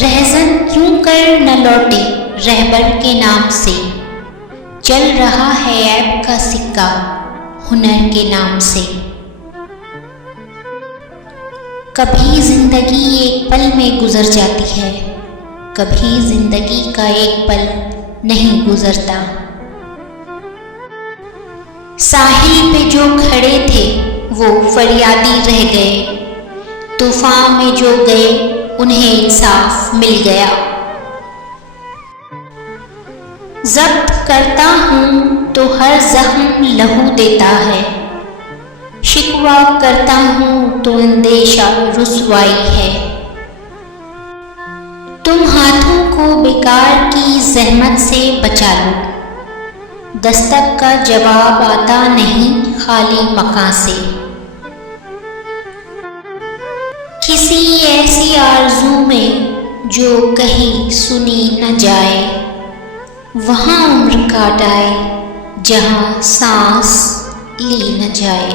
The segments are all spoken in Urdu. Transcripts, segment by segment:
رہزن کیوں کر نہ لوٹے رہبر کے نام سے، چل رہا ہے عیب کا سکہ ہنر کے نام سے۔ کبھی زندگی ایک پل میں گزر جاتی ہے، کبھی زندگی کا ایک پل نہیں گزرتا۔ ساحل پہ جو کھڑے تھے وہ فریادی رہ گئے، طوفان میں جو گئے انہیں انصاف مل گیا۔ ضبط کرتا ہوں تو ہر زخم لہو دیتا ہے، شکوہ کرتا ہوں تو اندیشہ رسوائی ہے۔ تم ہاتھوں کو بیکار کی زحمت سے بچا لو، دستک کا جواب آتا نہیں خالی مکان سے۔ کسی ایسی آرزو میں جو کہیں سنی نہ جائے، وہاں عمر کاٹ آئے جہاں سانس لی نہ جائے۔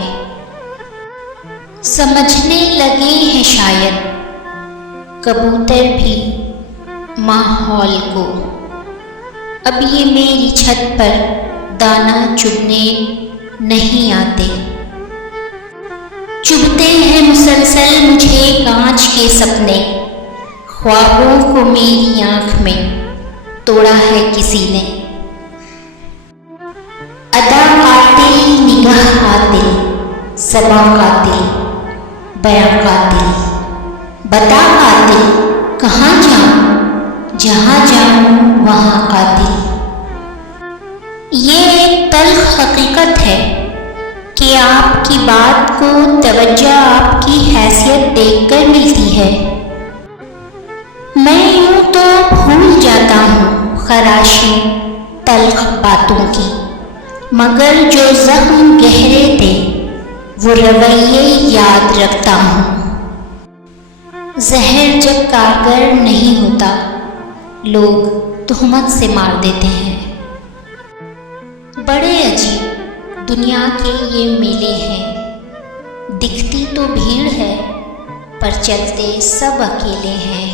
سمجھنے لگے ہیں شاید کبوتر بھی ماحول کو، اب یہ میری چھت پر دانہ چگنے نہیں آتے۔ چبھتے ہیں مسلسل مجھے کانچ کے سپنے، خوابوں کو میری آنکھ میں توڑا ہے کسی نے۔ ادا قاتل، نگاہ قاتل، صبا قاتل، بیاں قاتل، بتا قاتل کہاں جاؤں، جہاں جاؤں وہاں قاتل۔ یہ ایک تلخ حقیقت ہے کہ آپ کی بات کو توجہ آپ کی حیثیت دیکھ کر ملتی ہے۔ میں یوں تو بھول جاتا ہوں خراشیں تلخ باتوں کی، مگر جو زخم گہرے تھے وہ رویے یاد رکھتا ہوں۔ زہر جب کارگر نہیں ہوتا لوگ تہمت سے مار دیتے ہیں۔ بڑے عجیب دنیا کے یہ میلے ہیں، دکھتی تو بھیڑ ہے پر چلتے سب اکیلے ہیں۔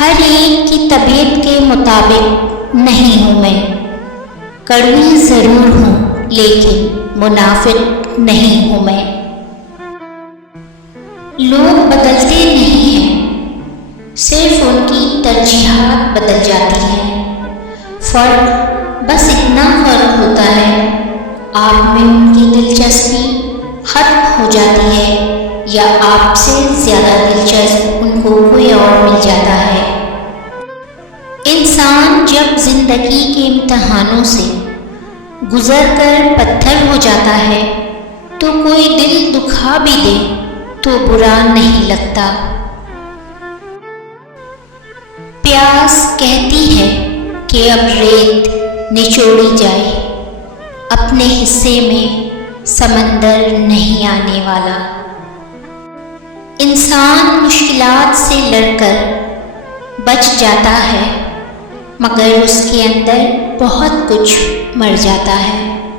ہر ایک کی طبیعت کے مطابق نہیں ہوں میں، کڑوی ضرور ہوں لیکن منافق نہیں ہوں میں۔ لوگ بدلتے نہیں ہیں، صرف ان کی ترجیحات بدل جاتی ہیں۔ فرق بس اتنا فرق ہوتا ہے، آپ میں ان کی دلچسپی ختم ہو جاتی ہے یا آپ سے زیادہ دلچسپ ان کو کوئی اور مل جاتا ہے۔ انسان جب زندگی کے امتحانوں سے گزر کر پتھر ہو جاتا ہے تو کوئی دل دکھا بھی دے تو برا نہیں لگتا۔ پیاس کہتی ہے کہ اب ریت نچوڑی جائے، اپنے حصے میں سمندر نہیں آنے والا۔ انسان مشکلات سے لڑ کر بچ جاتا ہے مگر اس کے اندر بہت کچھ مر جاتا ہے۔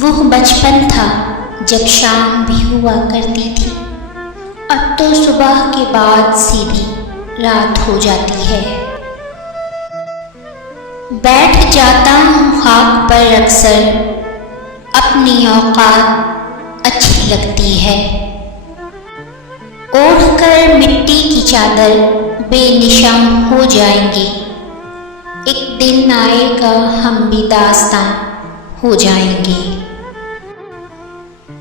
وہ بچپن تھا جب شام بھی ہوا کرتی تھی، اب تو صبح کے بعد سیدھی رات ہو جاتی ہے۔ بیٹھ جاتا ہوں خاک پر اکثر، اپنی اوقات اچھی لگتی ہے۔ اوڑھ کر مٹی کی چادر بے نشان ہو جائیں گے، ایک دن آئے گا ہم بھی داستاں ہو جائیں گے۔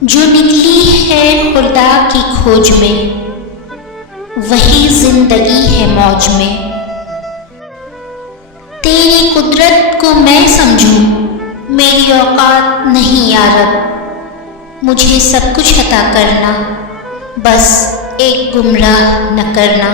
جو نکلی ہے خدا کی کھوج میں، وہی زندگی ہے موج میں۔ تیری قدرت کو میں سمجھوں، میری اوقات نہیں یارب، مجھے سب کچھ عطا کرنا، بس ایک گمراہ نہ کرنا۔